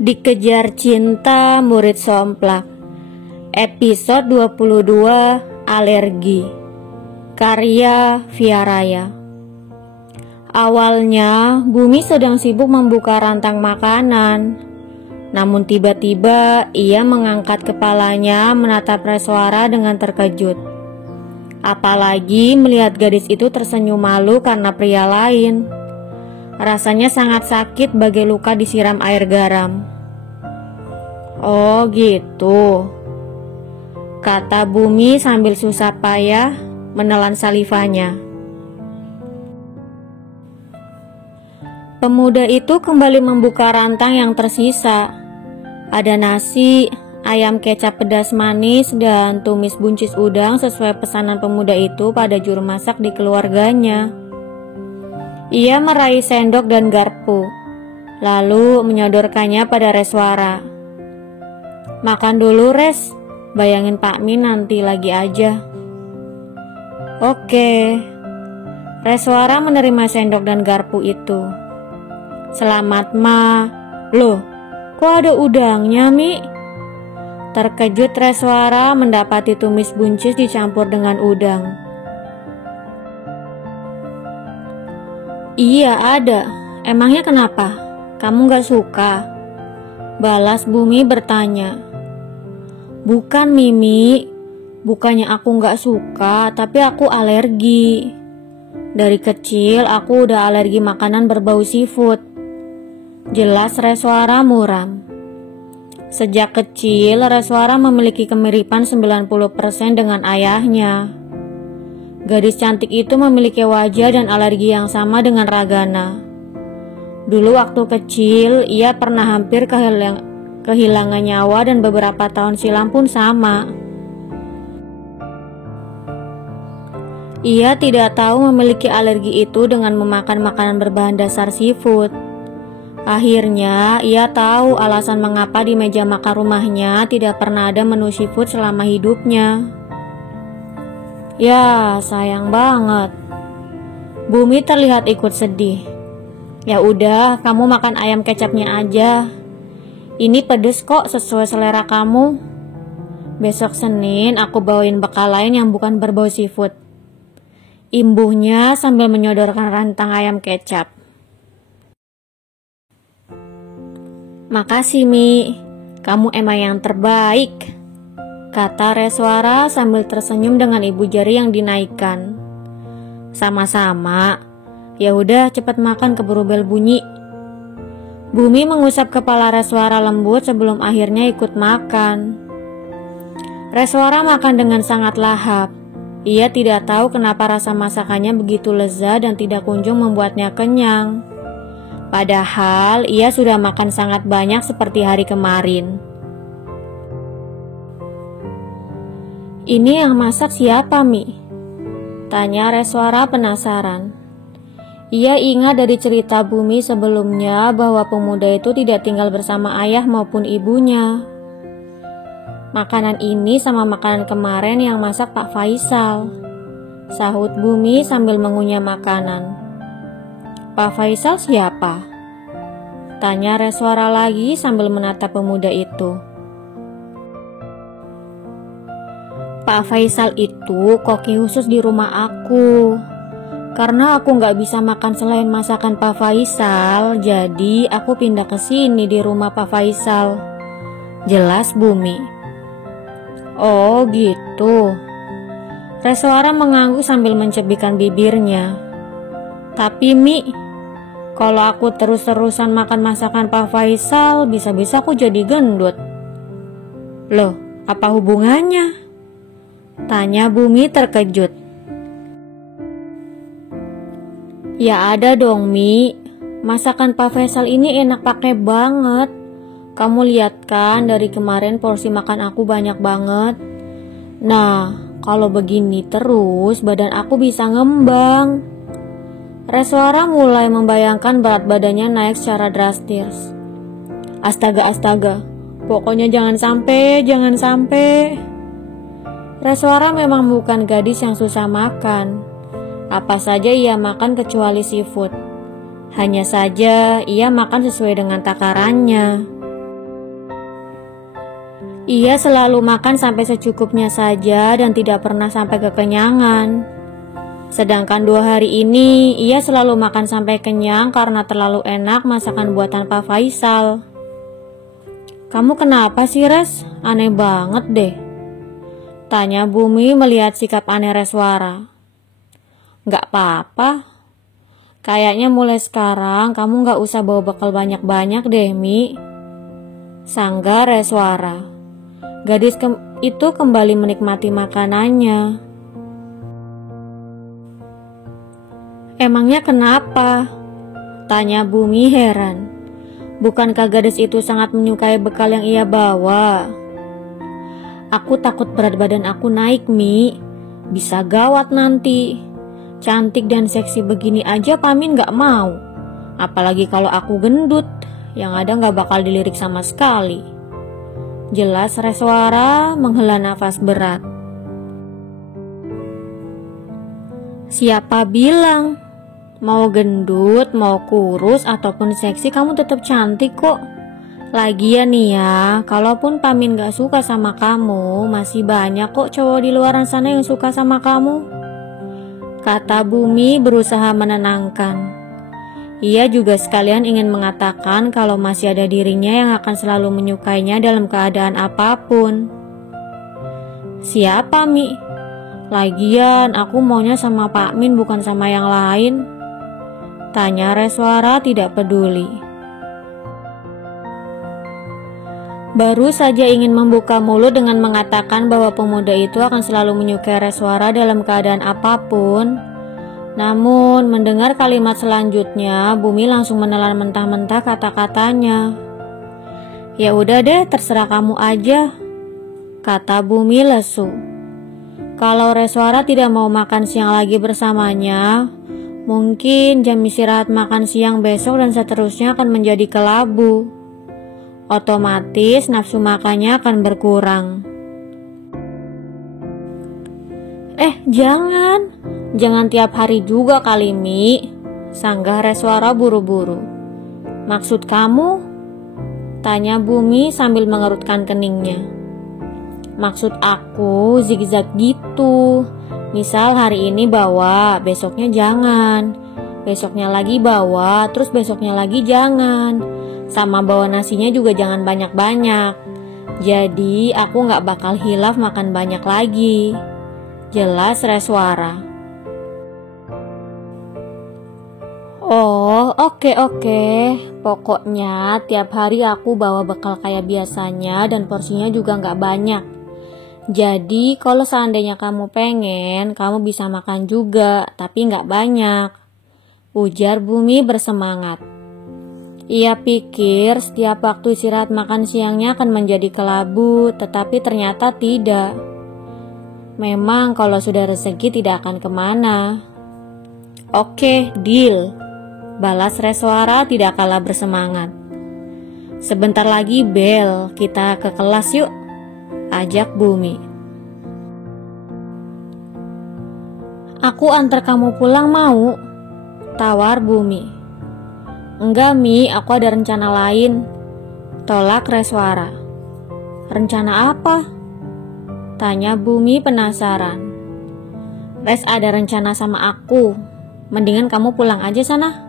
Dikejar Cinta Murid Somplak. Episode 22, Alergi. Karya Via Raya. Awalnya Bumi sedang sibuk membuka rantang makanan. Namun tiba-tiba ia mengangkat kepalanya menatap Reswara dengan terkejut. Apalagi melihat gadis itu tersenyum malu karena pria lain. Rasanya sangat sakit bagai luka disiram air garam. Oh gitu, kata Bumi sambil susah payah menelan salivanya. Pemuda itu kembali membuka rantang yang tersisa. Ada nasi, ayam kecap pedas manis, dan tumis buncis udang sesuai pesanan pemuda itu pada juru masak di keluarganya. Ia meraih sendok dan garpu, lalu menyodorkannya pada Reswara. Makan dulu, Res, bayangin Pak Min nanti lagi aja. Oke. Reswara menerima sendok dan garpu itu. Selamat, Ma. Loh, kok ada udangnya, Mi? Terkejut Reswara mendapati tumis buncis dicampur dengan udang. Iya ada, emangnya kenapa? Kamu gak suka? Balas Bumi bertanya. Bukan Mimi, bukannya aku gak suka, tapi aku alergi. Dari kecil aku udah alergi makanan berbau seafood. Jelas Reswara muram. Sejak kecil Reswara memiliki kemiripan 90% dengan ayahnya. Gadis cantik itu memiliki wajah dan alergi yang sama dengan Ragana. Dulu waktu kecil, ia pernah hampir kehilangan nyawa dan beberapa tahun silam pun sama. Ia tidak tahu memiliki alergi itu dengan memakan makanan berbahan dasar seafood. Akhirnya, ia tahu alasan mengapa di meja makan rumahnya tidak pernah ada menu seafood selama hidupnya. Ya, sayang banget. Bumi terlihat ikut sedih. Ya udah, kamu makan ayam kecapnya aja. Ini pedes kok, sesuai selera kamu. Besok Senin aku bawain bekal lain yang bukan berbau seafood. Imbuhnya sambil menyodorkan rantang ayam kecap. Makasih, Mi. Kamu emang yang terbaik, kata Reswara sambil tersenyum dengan ibu jari yang dinaikkan. Sama-sama. Ya udah, cepat makan keburu bel bunyi. Bumi mengusap kepala Reswara lembut sebelum akhirnya ikut makan. Reswara makan dengan sangat lahap. Ia tidak tahu kenapa rasa masakannya begitu lezat dan tidak kunjung membuatnya kenyang. Padahal ia sudah makan sangat banyak seperti hari kemarin. Ini yang masak siapa, Mi? Tanya Reswara penasaran. Ia ingat dari cerita Bumi sebelumnya bahwa pemuda itu tidak tinggal bersama ayah maupun ibunya. Makanan ini sama makanan kemarin yang masak Pak Faisal, sahut Bumi sambil mengunyah makanan. Pak Faisal siapa? Tanya Reswara lagi sambil menatap pemuda itu. Pak Faisal itu koki khusus di rumah aku. Karena aku gak bisa makan selain masakan Pak Faisal, jadi aku pindah ke sini di rumah Pak Faisal. Jelas Bumi. Oh gitu. Reswara mengangguk sambil mencebikkan bibirnya. Tapi Mi, kalau aku terus-terusan makan masakan Pak Faisal, bisa-bisa aku jadi gendut. Loh, apa hubungannya? Tanya Bumi terkejut. Ya ada dong, Mi. Masakan Pak Faisal ini enak pakai banget. Kamu lihat kan dari kemarin porsi makan aku banyak banget. Nah, kalau begini terus badan aku bisa ngembang. Reswara mulai membayangkan berat badannya naik secara drastis. Astaga. Pokoknya jangan sampai. Reswara memang bukan gadis yang susah makan. Apa saja ia makan kecuali seafood. Hanya saja ia makan sesuai dengan takarannya. Ia selalu makan sampai secukupnya saja dan tidak pernah sampai kekenyangan. Sedangkan 2 hari ini, ia selalu makan sampai kenyang karena terlalu enak masakan buatan Pak Faisal. Kamu kenapa sih, Res? Aneh banget deh. Tanya Bumi melihat sikap aneh Reswara. Gak apa-apa. Kayaknya mulai sekarang kamu gak usah bawa bekal banyak-banyak deh, Mi. Sangga Reswara. Gadis itu kembali menikmati makanannya. Emangnya kenapa? Tanya Bumi heran. Bukankah gadis itu sangat menyukai bekal yang ia bawa? Aku takut berat badan aku naik, Mi. Bisa gawat nanti. Cantik dan seksi begini aja Pamin gak mau. Apalagi kalau aku gendut, yang ada gak bakal dilirik sama sekali. Jelas Reswara menghela nafas berat. Siapa bilang? Mau gendut, mau kurus, ataupun seksi kamu tetap cantik kok. Lagian nih ya, kalaupun Pamin gak suka sama kamu, masih banyak kok cowok di luar sana yang suka sama kamu. Kata Bumi berusaha menenangkan. Ia juga sekalian ingin mengatakan kalau masih ada dirinya yang akan selalu menyukainya dalam keadaan apapun. Siapa, Mi? Lagian aku maunya sama Pak Min bukan sama yang lain. Tanya Reswara tidak peduli. Baru saja ingin membuka mulut dengan mengatakan bahwa pemuda itu akan selalu menyukai Reswara dalam keadaan apapun. Namun mendengar kalimat selanjutnya, Bumi langsung menelan mentah-mentah kata-katanya. Ya udah deh, terserah kamu aja, kata Bumi lesu. Kalau Reswara tidak mau makan siang lagi bersamanya, mungkin jam istirahat makan siang besok dan seterusnya akan menjadi kelabu. Otomatis nafsu makannya akan berkurang. Jangan tiap hari juga kali, Mi. Sanggah Reswara buru-buru. Maksud kamu? Tanya Bumi sambil mengerutkan keningnya. Maksud aku zigzag gitu. Misal hari ini bawa, besoknya jangan. Besoknya lagi bawa, terus besoknya lagi jangan. Sama bawa nasinya juga jangan banyak-banyak. Jadi aku gak bakal hilaf makan banyak lagi. Jelas Reswara. Oh, oke. Pokoknya tiap hari aku bawa bekal kayak biasanya dan porsinya juga gak banyak. Jadi kalau seandainya kamu pengen, kamu bisa makan juga, tapi gak banyak. Ujar Bumi bersemangat. Ia pikir setiap waktu istirahat makan siangnya akan menjadi kelabu, tetapi ternyata tidak. Memang kalau sudah rezeki tidak akan kemana. Oke, deal. Balas Reswara tidak kalah bersemangat. Sebentar lagi bel, kita ke kelas yuk, ajak Bumi. Aku antar kamu pulang mau? Tawar Bumi. Enggak, Mi, aku ada rencana lain, tolak Reswara. Rencana apa? Tanya Bumi penasaran. Res ada rencana sama aku, mendingan kamu pulang aja sana.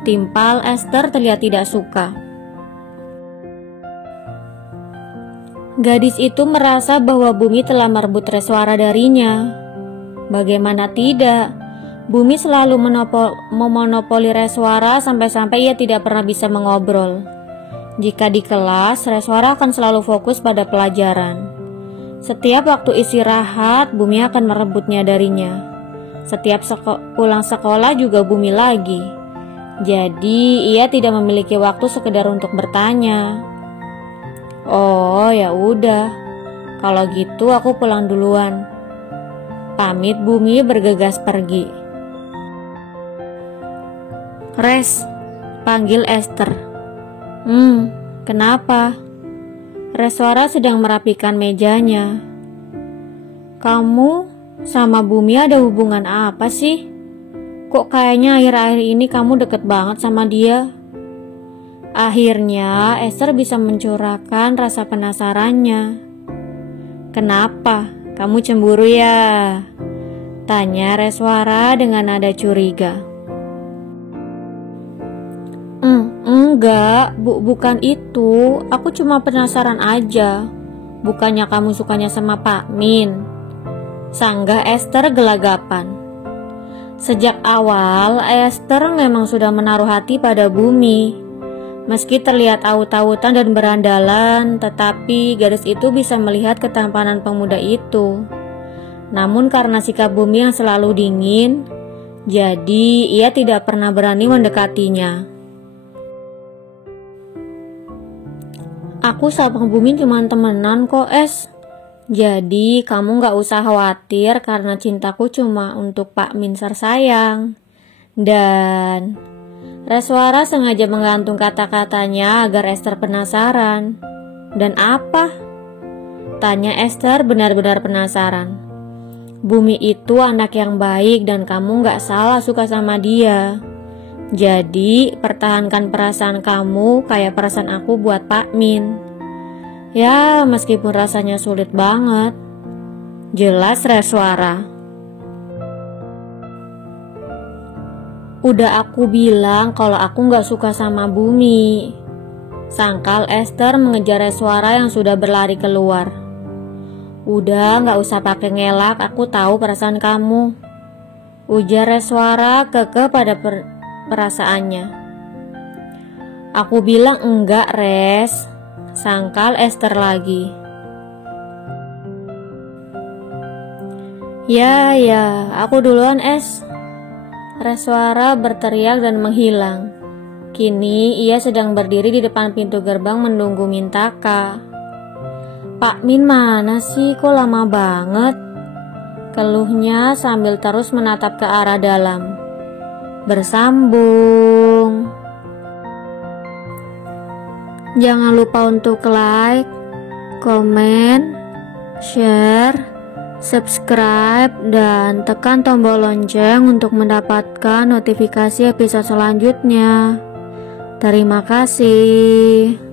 Timpal Esther terlihat tidak suka. Gadis itu merasa bahwa Bumi telah merebut Reswara darinya. Bagaimana tidak? Bumi selalu memonopoli Reswara sampai-sampai ia tidak pernah bisa mengobrol. Jika di kelas, Reswara akan selalu fokus pada pelajaran. Setiap waktu istirahat, Bumi akan merebutnya darinya. Setiap pulang sekolah juga Bumi lagi. Jadi, ia tidak memiliki waktu sekedar untuk bertanya. Oh, ya udah. Kalau gitu aku pulang duluan. Pamit Bumi bergegas pergi. Res, panggil Esther. Kenapa? Reswara sedang merapikan mejanya. Kamu sama Bumi ada hubungan apa sih? Kok kayaknya akhir-akhir ini kamu deket banget sama dia? Akhirnya Esther bisa mencurahkan rasa penasarannya. "Kenapa? Kamu cemburu ya?" tanya Reswara dengan nada curiga. Enggak, bukan itu. Aku cuma penasaran aja. Bukannya kamu sukanya sama Pak Min?" sanggah Esther gelagapan. Sejak awal, Esther memang sudah menaruh hati pada Bumi. Meski terlihat aut-autan dan berandalan, tetapi gadis itu bisa melihat ketampanan pemuda itu. Namun karena sikap Bumi yang selalu dingin, jadi ia tidak pernah berani mendekatinya. "Aku sama Bumi cuma temenan kok, Es. Jadi kamu gak usah khawatir karena cintaku cuma untuk Pak Minsar sayang." Dan Reswara sengaja menggantung kata-katanya agar Esther penasaran. "Dan apa?" tanya Esther benar-benar penasaran. "Bumi itu anak yang baik dan kamu gak salah suka sama dia. Jadi pertahankan perasaan kamu kayak perasaan aku buat Pak Min. Ya, meskipun rasanya sulit banget," jelas Reswara. "Udah aku bilang kalau aku gak suka sama Bumi," sangkal Esther mengejar Reswara yang sudah berlari keluar. "Udah gak usah pakai ngelak, aku tahu perasaan kamu," ujar Reswara kekeh pada perasaannya. "Aku bilang enggak, Res," sangkal Esther lagi. Ya, aku duluan, Es," Reswara berteriak dan menghilang. Kini ia sedang berdiri di depan pintu gerbang menunggu Mintaka. "Pak Min mana sih? Kok lama banget?" keluhnya sambil terus menatap ke arah dalam. Bersambung. Jangan lupa untuk like, komen, share, subscribe, dan tekan tombol lonceng untuk mendapatkan notifikasi episode selanjutnya. Terima kasih.